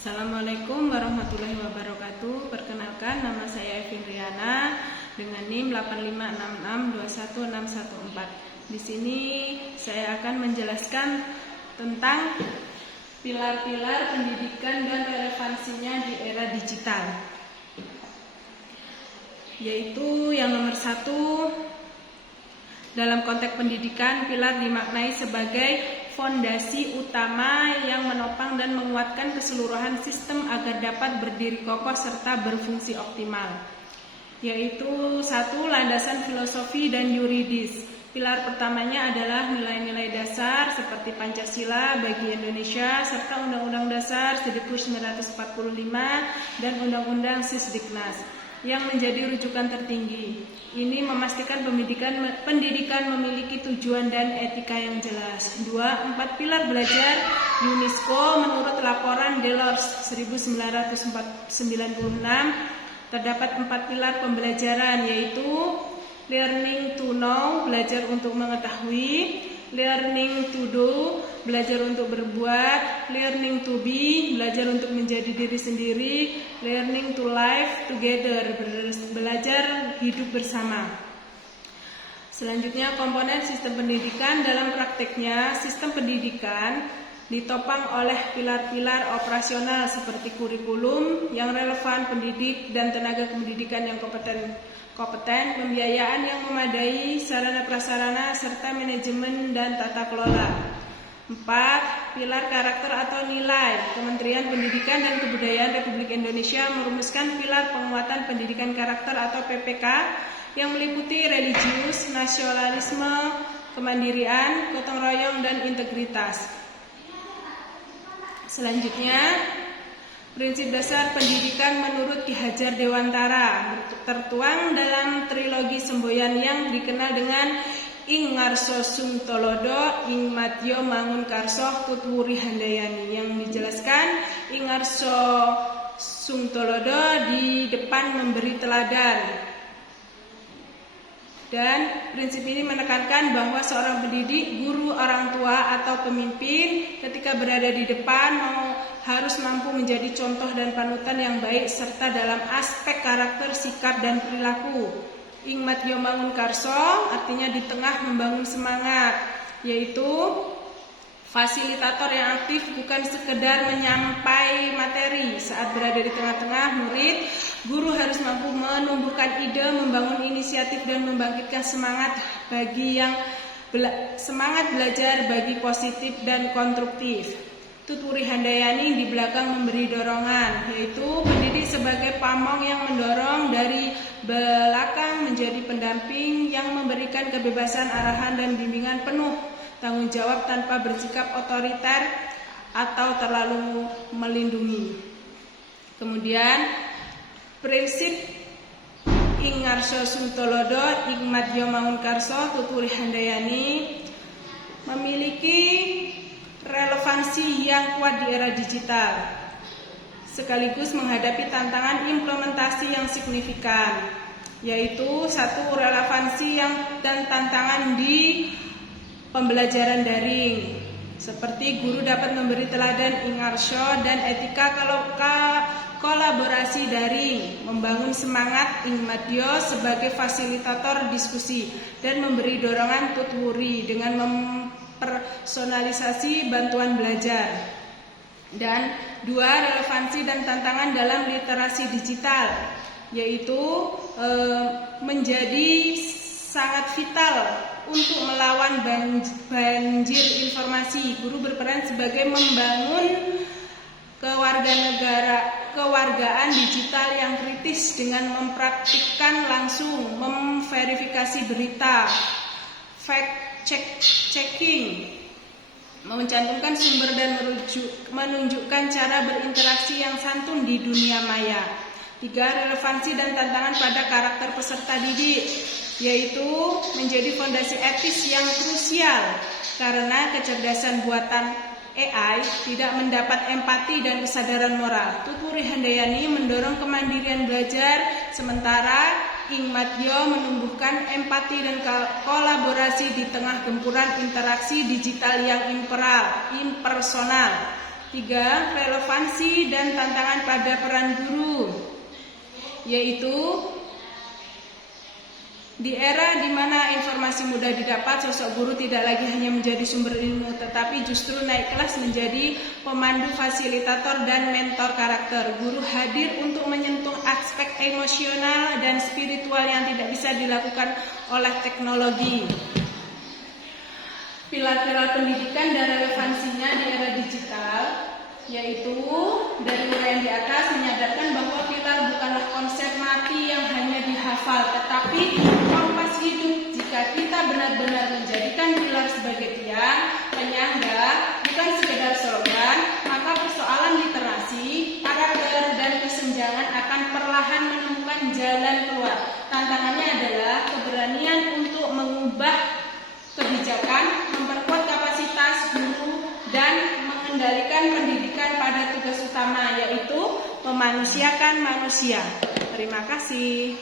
Assalamualaikum warahmatullahi wabarakatuh. Perkenalkan, nama saya Evin Riana dengan NIM 8566216114. Di sini saya akan menjelaskan tentang pilar-pilar pendidikan dan relevansinya di era digital. Yaitu yang nomor 1, dalam konteks pendidikan, pilar dimaknai sebagai fondasi utama yang menopang dan menguatkan keseluruhan sistem agar dapat berdiri kokoh serta berfungsi optimal. Yaitu 1, landasan filosofi dan yuridis. Pilar pertamanya adalah nilai-nilai dasar seperti Pancasila bagi Indonesia serta Undang-Undang Dasar 1945 dan Undang-Undang Sisdiknas yang menjadi rujukan tertinggi. Ini memastikan pendidikan memiliki tujuan dan etika yang jelas. 2, 4 pilar belajar UNESCO menurut laporan Delors 1996 terdapat 4 pilar pembelajaran, yaitu learning to know, belajar untuk mengetahui; learning to do, belajar untuk berbuat; learning to be, belajar untuk menjadi diri sendiri; learning to live together, belajar hidup bersama. Selanjutnya, komponen sistem pendidikan. Dalam prakteknya, sistem pendidikan ditopang oleh pilar-pilar operasional seperti kurikulum yang relevan, pendidik dan tenaga pendidikan yang kompeten, pembiayaan yang memadai, sarana prasarana, serta manajemen dan tata kelola. 4, pilar karakter atau nilai. Kementerian Pendidikan dan Kebudayaan Republik Indonesia merumuskan pilar penguatan pendidikan karakter atau PPK yang meliputi religius, nasionalisme, kemandirian, gotong royong, dan integritas. Selanjutnya, prinsip dasar pendidikan menurut Ki Hajar Dewantara tertuang dalam trilogi semboyan yang dikenal dengan Ing Ngarso Sungtolodo, Ing Madya Mangunkarso, Tutwuri Handayani, yang dijelaskan Ing Ngarso Sungtolodo di depan memberi teladan. Dan prinsip ini menekankan bahwa seorang pendidik, guru, orang tua, atau pemimpin ketika berada di depan harus mampu menjadi contoh dan panutan yang baik serta dalam aspek karakter, sikap, dan perilaku. Ing Madya Mangunkarso artinya di tengah membangun semangat, yaitu fasilitator yang aktif, bukan sekedar menyampai materi. Saat berada di tengah-tengah murid, guru harus mampu menumbuhkan ide, membangun inisiatif, dan membangkitkan semangat semangat belajar bagi positif dan konstruktif. Tutwuri Handayani di belakang memberi dorongan, yaitu pendidik sebagai pamong yang mendorong dari belakang menjadi pendamping yang memberikan kebebasan, arahan, dan bimbingan penuh tanggung jawab tanpa bersikap otoriter atau terlalu melindungi. Kemudian prinsip Ing Ngarso Sungtolodo, Ing Madya Mangunkarso, Tutwuri Handayani memiliki relevansi yang kuat di era digital, sekaligus menghadapi tantangan implementasi yang signifikan, yaitu 1, relevansi dan tantangan di pembelajaran daring, seperti guru dapat memberi teladan Ing Ngarso dan etika kolaborasi daring, membangun semangat Ing Madya sebagai fasilitator diskusi, dan memberi dorongan Tutwuri dengan mempersonalisasi bantuan belajar. Dan 2, relevansi dan tantangan dalam literasi digital, yaitu menjadi sangat vital untuk melawan banjir informasi. Guru berperan sebagai membangun kewargaan digital yang kritis dengan mempraktikkan langsung, memverifikasi berita, fact checking, mencantumkan sumber dan menunjukkan cara berinteraksi yang santun di dunia maya. 3, relevansi dan tantangan pada karakter peserta didik, yaitu menjadi fondasi etis yang krusial karena kecerdasan buatan AI tidak mendapat empati dan kesadaran moral. Tutwuri Handayani mendorong kemandirian belajar, sementara Ing Madya menumbuhkan empati dan kolaborasi di tengah gempuran interaksi digital yang impersonal. 3. Relevansi dan tantangan pada peran guru, yaitu di era di mana informasi mudah didapat, sosok guru tidak lagi hanya menjadi sumber ilmu, tetapi justru naik kelas menjadi pemandu, fasilitator, dan mentor karakter. Guru hadir untuk menyentuh aspek emosional dan spiritual yang tidak bisa dilakukan oleh teknologi. Pilar-pilar pendidikan dan relevansinya di era digital, yaitu dari uraian di atas menyadarkan bahwa pilar bukanlah konsep mati yang hanya dihafal, tetapi kompas hidup. Jika kita benar-benar menjadikan pilar sebagai tiang penyangga, bukan sekedar slogan, maka persoalan literasi, karakter, dan kesenjangan akan perlahan menemukan jalan keluar. Tantangannya adalah keberanian untuk mengubah kebijakan, memperkuat kapasitas guru, dan mengendalikan pendidikan pada tugas utama, yaitu memanusiakan manusia. Terima kasih.